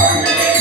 Amém.